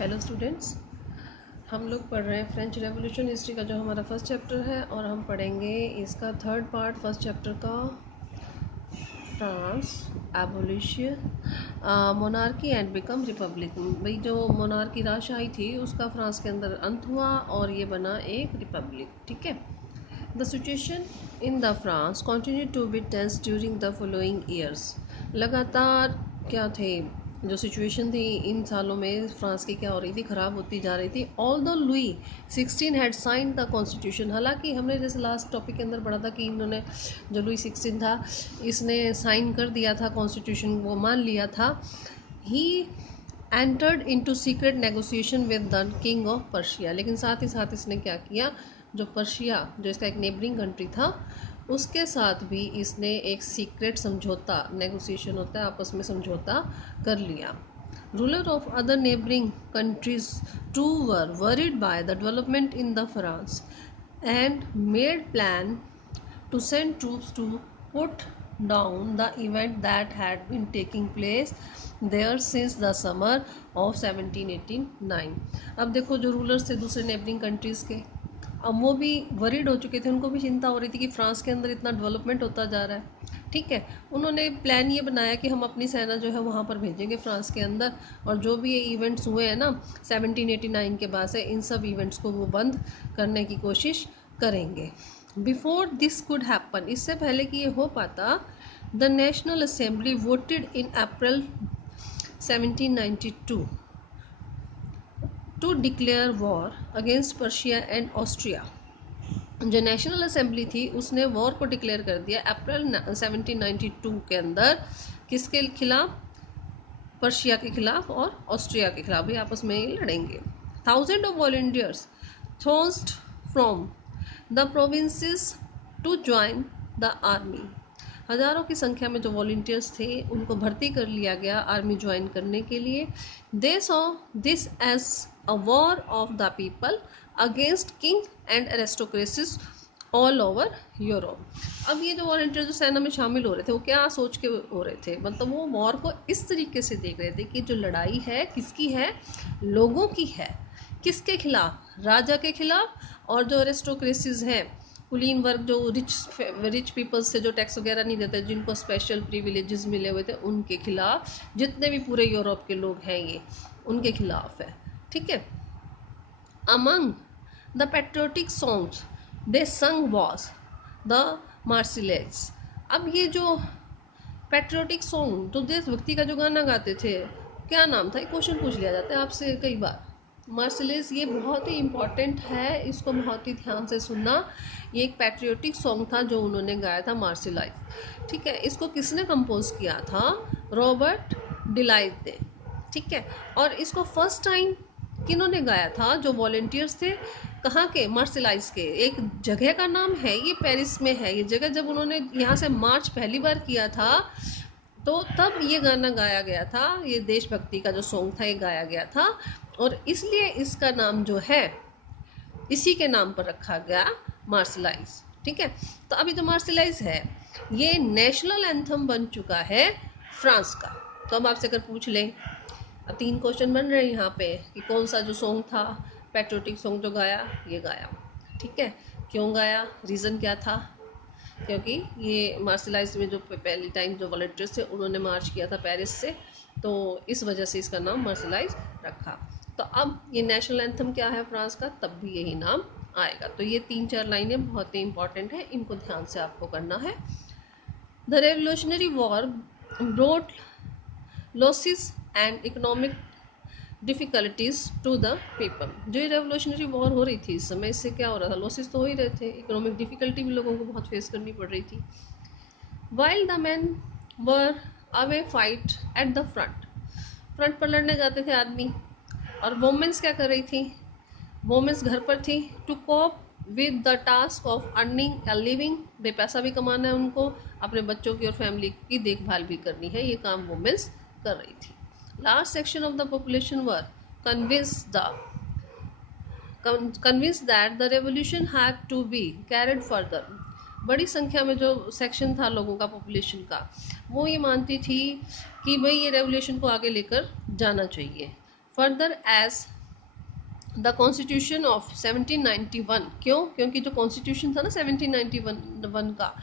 Hello students, हम लोग पढ़ रहे हैं फ्रेंच रेवोल्यूशन हिस्ट्री का जो हमारा फर्स्ट चैप्टर है और हम पढ़ेंगे इसका थर्ड पार्ट फर्स्ट चैप्टर का France abolition monarchy and become Republic. भाई जो मोनार्की राजशाही थी उसका फ्रांस के अंदर अंत हुआ और ये बना एक रिपब्लिक। ठीक है। The situation in the France continue to be tense during the following years. लगातार क्या थे जो सिचुएशन थी इन सालों में फ्रांस की क्या हो रही थी, ख़राब होती जा रही थी। Although Louis 16 had sign the constitution, हालांकि हमने जैसे लास्ट टॉपिक के अंदर पढ़ा था कि इन्होंने जो लुई 16 था इसने साइन कर दिया था कॉन्स्टिट्यूशन, वो मान लिया था। He entered into secret negotiation with the king of Persia, लेकिन साथ ही साथ इसने क्या किया, जो पर्शिया जो इसका एक नेबरिंग कंट्री था उसके साथ भी इसने एक सीक्रेट समझौता, नेगोशिएशन होता है आपस में, समझौता कर लिया। Ruler of other neighbouring countries too were worried by the development in the France and made plan to send troops to put down the event that had been taking place there since the summer of 1789। अब देखो जो rulers थे दूसरे neighbouring countries के, अब वो भी worried हो चुके थे, उनको भी चिंता हो रही थी कि फ्रांस के अंदर इतना डेवलपमेंट होता जा रहा है। ठीक है, उन्होंने प्लान ये बनाया कि हम अपनी सेना जो है वहाँ पर भेजेंगे फ्रांस के अंदर, और जो भी ये इवेंट्स हुए हैं ना 1789 के बाद से, इन सब इवेंट्स को वो बंद करने की कोशिश करेंगे। बिफोर दिस कुड हैपन, इससे पहले कि ये हो पाता, the national assembly voted in April 1792 to declare war against Prussia and Austria. जो नेशनल असेंबली थी उसने वॉर को डिक्लेयर कर दिया अप्रैल 1792 के अंदर, किसके खिलाफ, पर्शिया के खिलाफ और ऑस्ट्रिया के खिलाफ, भी आपस में लड़ेंगे। Thousand of volunteers thronged from the provinces to join the army, हज़ारों की संख्या में जो वॉलंटियर्स थे उनको भर्ती कर लिया गया आर्मी ज्वाइन करने के लिए। They saw this as a war of the people against king and aristocracies all over Europe. अब ये जो वॉलंटियर जो सेना में शामिल हो रहे थे वो क्या सोच के हो रहे थे, मतलब वो वॉर को इस तरीके से देख रहे थे कि जो लड़ाई है किसकी है, लोगों की है। किसके खिलाफ, राजा के खिलाफ, और जो एरिस्टोक्रेसीज हैं, कुलीन वर्ग, जो रिच पीपल्स से जो टैक्स वगैरह नहीं देते, जिनको स्पेशल प्रिविलेजेस मिले हुए थे, उनके खिलाफ, जितने भी पूरे यूरोप के लोग हैं ये उनके खिलाफ है। ठीक है। अमंग द पेट्रियोटिक सॉन्ग्स दे संग वॉज द मार्सिलेज। अब ये जो पेट्रियोटिक सॉन्ग, जो देशभक्ति का जो गाना गाते थे, क्या नाम था, एक क्वेश्चन पूछ लिया जाता है आपसे कई बार। मार्सिलेज, ये बहुत ही इम्पॉर्टेंट है, इसको बहुत ही ध्यान से सुनना। ये एक पैट्रियोटिक सॉन्ग था जो उन्होंने गाया था, मार्सिलाइज। ठीक है, इसको किसने कंपोज किया था, रॉबर्ट डिलाइट ने। ठीक है, और इसको फर्स्ट टाइम किन्होंने गाया था, जो वॉलंटियर्स थे, कहाँ के, मार्सिलाइज के। एक जगह का नाम है, ये पेरिस में है ये जगह। जब उन्होंने यहाँ से मार्च पहली बार किया था तो तब ये गाना गाया गया था, ये देशभक्ति का जो सॉन्ग था ये गाया गया था, और इसलिए इसका नाम जो है इसी के नाम पर रखा गया, मार्शलाइज। ठीक है, तो अभी जो मार्शलाइज है ये नेशनल एंथम बन चुका है फ्रांस का। तो अब आपसे अगर पूछ लें, अब 3 क्वेश्चन बन रहे हैं यहाँ पे कि कौन सा जो सॉन्ग था, पैट्रियोटिक सॉन्ग जो गाया, ये गाया। ठीक है, क्यों गाया, रीज़न क्या था, क्योंकि ये मार्शलाइज में जो पहली टाइम जो वॉलंटियर्स थे उन्होंने मार्च किया था पेरिस से, तो इस वजह से इसका नाम मार्शलाइज रखा। तो अब ये नेशनल एंथम क्या है फ्रांस का, तब भी यही नाम आएगा। तो ये 3-4 लाइनें बहुत ही इंपॉर्टेंट है, इनको ध्यान से आपको करना है। The revolutionary war brought losses and economic difficulties to the people. जो ये रेवोल्यूशनरी वॉर हो रही थी इस समय, इससे क्या हो रहा था, लॉसेस तो हो ही रहे थे, इकोनॉमिक डिफ़िकल्टी भी लोगों को बहुत फेस करनी पड़ रही थी। While the man were away fight at the front, front पर लड़ने जाते थे आदमी, और वोमेंस क्या कर रही थी, वोमेंस घर पर थी, to cope with the task of earning a living, बे पैसा भी कमाना है उनको, अपने बच्चों की और फैमिली की देखभाल भी करनी है, ये काम वोमेंस कर रही थी। Large section of the population were convinced that the revolution had to be carried further। बड़ी संख्या में जो सेक्शन था लोगों का, पॉपुलेशन का, वो ये मानती थी कि भाई ये रेवोल्यूशन को आगे लेकर जाना चाहिए। Further as the constitution of 1791, क्यों? क्योंकि जो कॉन्स्टिट्यूशन था ना 1791 का,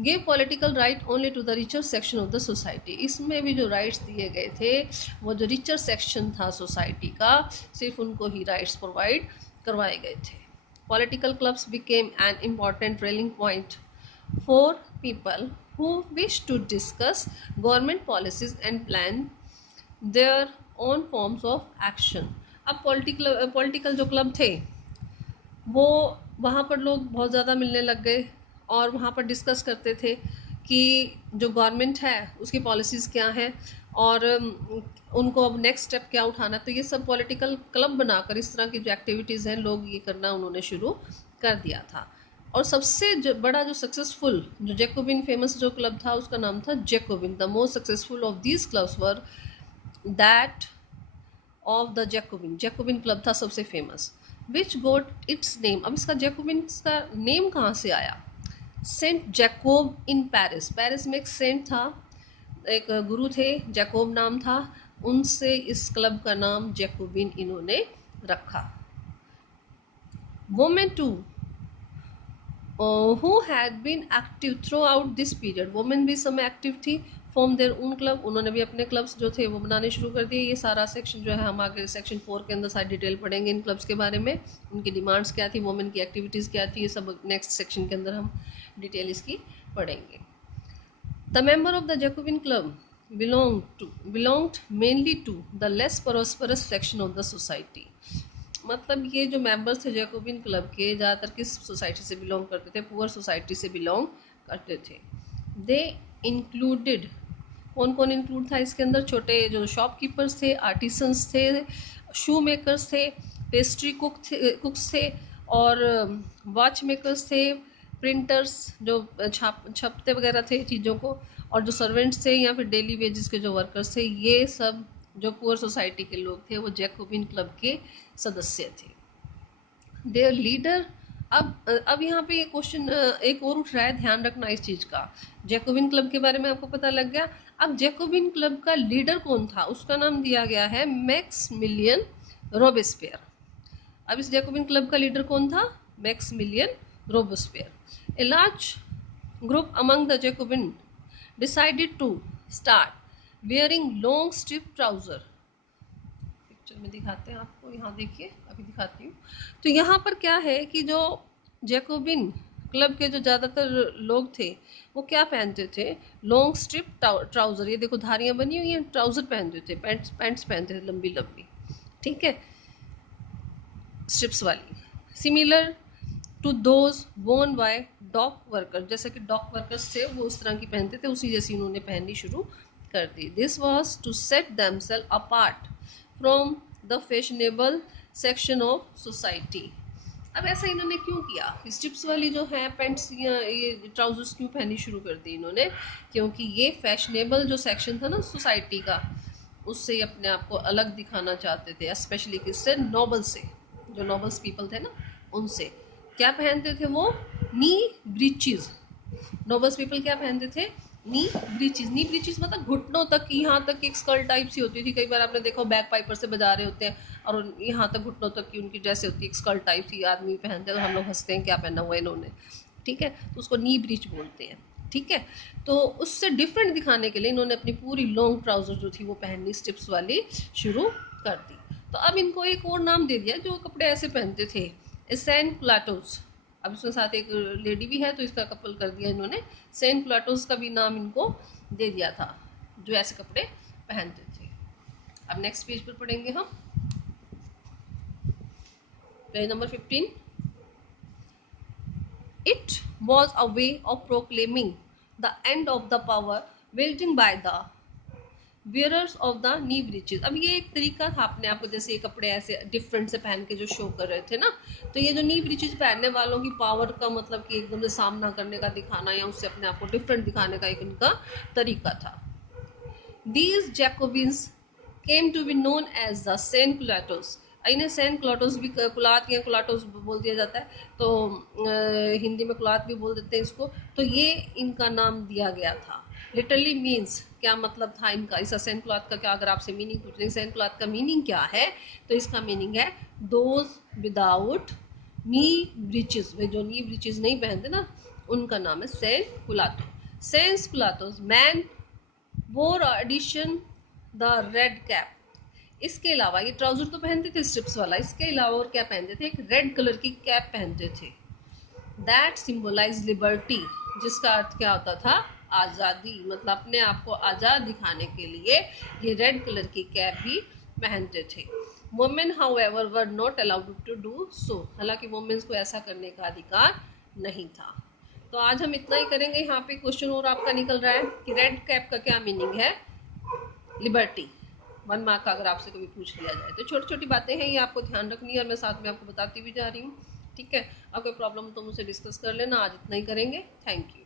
give political right only to the richer section of the society. इसमें भी जो राइट्स दिए गए थे वो जो रिचर सेक्शन था सोसाइटी का, सिर्फ उनको ही राइट्स प्रोवाइड करवाए गए थे। Political clubs became an important railing point for people who wish to discuss government policies and plan their own forms of action। अब पॉलिटिकल जो क्लब थे वो वहाँ पर लोग बहुत ज़्यादा मिलने लग गए और वहाँ पर डिस्कस करते थे कि जो गवर्नमेंट है उसकी पॉलिसीज़ क्या हैं और उनको अब नेक्स्ट स्टेप क्या उठाना। तो ये सब पॉलिटिकल क्लब बनाकर इस तरह की जो एक्टिविटीज़ हैं लोग ये करना उन्होंने शुरू कर दिया था। और सबसे बड़ा जो सक्सेसफुल जो जैकोबिन फेमस जो क्लब था उसका नाम था Jacobin. The most successful of these clubs were that of the Jacobin club था सबसे famous. Which got its name, अब इसका जैकोबिन का नेम कहाँ से आया? Saint Jacob in Paris, Paris में एक सेंट था, एक गुरु थे, जैकोब नाम था, उनसे इस क्लब का नाम जैकोबिन इन्होंने रखा। Women too who had been active throughout this period, women भी समय एक्टिव थी, फॉर्म देयर ओन क्लब, उन्होंने भी अपने क्लब्स जो थे वो बनाने शुरू कर दिए। ये सारा सेक्शन जो है हम आगे सेक्शन 4 के अंदर सारी डिटेल पढ़ेंगे इन क्लब्स के बारे में, उनकी डिमांड्स क्या थी, वुमेन की एक्टिविटीज़ क्या थी, ये सब नेक्स्ट सेक्शन के अंदर हम डिटेल इसकी पढ़ेंगे। The member of the Jacobin club belonged mainly to the less prosperous section of the society। मतलब ये जो मेंबर्स थे जैकोबिन क्लब के ज़्यादातर किस सोसाइटी से बिलोंग करते थे? पुअर सोसाइटी से बिलोंग करते थे। दे इंक्लूडेड, कौन कौन इंक्लूड था इसके अंदर? छोटे जो शॉपकीपर्स थे, आर्टिसंस थे, शू मेकर्स थे, पेस्ट्री कुक्स थे और वॉच मेकर्स थे, प्रिंटर्स जो छपते वगैरह थे चीज़ों को, और जो सर्वेंट्स थे या फिर डेली वेजेस के जो वर्कर्स थे, ये सब जो पुअर सोसाइटी के लोग थे वो जैकोबिन क्लब के सदस्य थे। देयर लीडर, अब यहाँ पे क्वेश्चन एक और उठ रहा है, ध्यान रखना इस चीज़ का। जैकोबिन क्लब के बारे में आपको पता लग गया। अब जैकोबिन क्लब का लीडर कौन था? उसका नाम दिया गया है मैक्समिलियन रोबेस्पियर। अब इस जैकोबिन क्लब का लीडर कौन था? Maximilian Robespierre. A large group among the Jacobin decided to start wearing long striped trouser. Picture में दिखाते हैं आपको, यहाँ देखिए, अभी दिखाती हूँ। तो यहाँ पर क्या है कि जो जैकोबिन क्लब के जो ज़्यादातर लोग थे वो क्या पहनते थे? लॉन्ग स्ट्रिप ट्राउज़र, ये देखो धारियाँ बनी हुई हैं, ट्राउज़र पहनते थे, पैंट्स पहनते थे लंबी लंबी, ठीक है, स्ट्रिप्स वाली। सिमिलर टू दोज वोन बाय डॉक वर्कर, जैसे कि डॉक वर्कर्स थे वो उस तरह की पहनते थे, उसी जैसी उन्होंने पहननी शुरू कर दी। This was to set themselves apart from the fashionable section of society. अब ऐसा इन्होंने क्यों किया? स्ट्रिप्स वाली जो है पैंट्स या ये ट्राउजर्स क्यों पहननी शुरू कर दी इन्होंने? क्योंकि ये फैशनेबल जो सेक्शन था ना सोसाइटी का, उससे अपने आप को अलग दिखाना चाहते थे, स्पेशली किससे? नोबल से, जो नोबल्स पीपल थे ना उनसे। क्या पहनते थे वो? नी ब्रीचेस। नोबल्स पीपल क्या पहनते थे? नी ब्रीचेस। नी ब्रीचेस मतलब घुटनों तक, यहाँ तक एक स्कर्ट टाइप सी होती थी, कई बार आपने देखा बैक पाइपर से बजा रहे होते हैं और यहाँ तक घुटनों तक की उनकी ड्रेस होती है, एक स्कर्ट टाइप सी आदमी पहनते हैं, तो हम लोग हंसते हैं क्या पहना हुआ है इन्होंने, ठीक है, तो उसको नी ब्रीच बोलते हैं, ठीक है। तो उससे डिफरेंट दिखाने के लिए इन्होंने अपनी पूरी लॉन्ग ट्राउजर जो थी वो पहननी स्ट्रिप्स वाली शुरू कर दी। तो अब इनको एक और नाम दे दिया, जो कपड़े ऐसे पहनते थे, सेंट प्लाटोस। अब इसमें साथ एक लेडी भी है तो इसका कपल कर दिया इन्होंने, सेंट प्लाटोस का भी नाम इनको दे दिया था जो ऐसे कपड़े पहनते थे। अब नेक्स्ट पेज पर पढ़ेंगे हम, page number 15। It was a way of proclaiming the end of the power wielding by the wearers of the knee breeches। अब ये एक तरीका था अपने आप को, जैसे ये कपड़े ऐसे डिफरेंट से पहन के जो शो कर रहे थे ना, तो ये जो नी ब्रीचेज पहनने वालों की पावर का मतलब कि एकदम से सामना करने का दिखाना या उससे अपने आप को डिफरेंट दिखाने का एक इनका तरीका था। These Jacobins came to be known as the Saint Culatos। इन्हें सेंट क्लाटोस भी, कुलात या कुलाटोस बोल दिया जाता है, तो हिंदी में कुलात भी बोल देते हैं इसको। तो ये इनका नाम दिया गया था। लिटरली मीन्स क्या मतलब था इनका, इस सेन क्लॉथ का क्या, अगर आपसे मीनिंग पूछ रहे सेन क्लॉथ का मीनिंग क्या है, तो इसका मीनिंग है दोज विदाउट नी ब्रिचेस, वे जो नी ब्रिचेस नहीं पहनते ना, उनका नाम है सेन कुलातो। सेंस कुलातोस मैन वोर एडिशन द रेड कैप। इसके अलावा ये ट्राउजर तो पहनते थे स्ट्रिप्स वाला, इसके अलावा और क्या पहनते थे, एक रेड कलर की कैप पहनते थे, दैट सिंबलाइज लिबर्टी, जिसका अर्थ क्या होता था, आज़ादी, मतलब अपने आप को आज़ाद दिखाने के लिए ये रेड कलर की कैप भी पहनते थे। Women however were not allowed to do so, हालांकि वुमेन्स को ऐसा करने का अधिकार नहीं था। तो आज हम इतना ही करेंगे। यहाँ पे क्वेश्चन और आपका निकल रहा है कि रेड कैप का क्या मीनिंग है, लिबर्टी। 1 मार्क का अगर आपसे कभी पूछ लिया जाए तो छोटी छोटी बातें हैं, ये आपको ध्यान रखनी है और मैं साथ में आपको बताती भी जा रही हूँ। ठीक है, अब कोई प्रॉब्लम तो मुझसे डिस्कस कर लेना। आज इतना ही करेंगे। Thank you.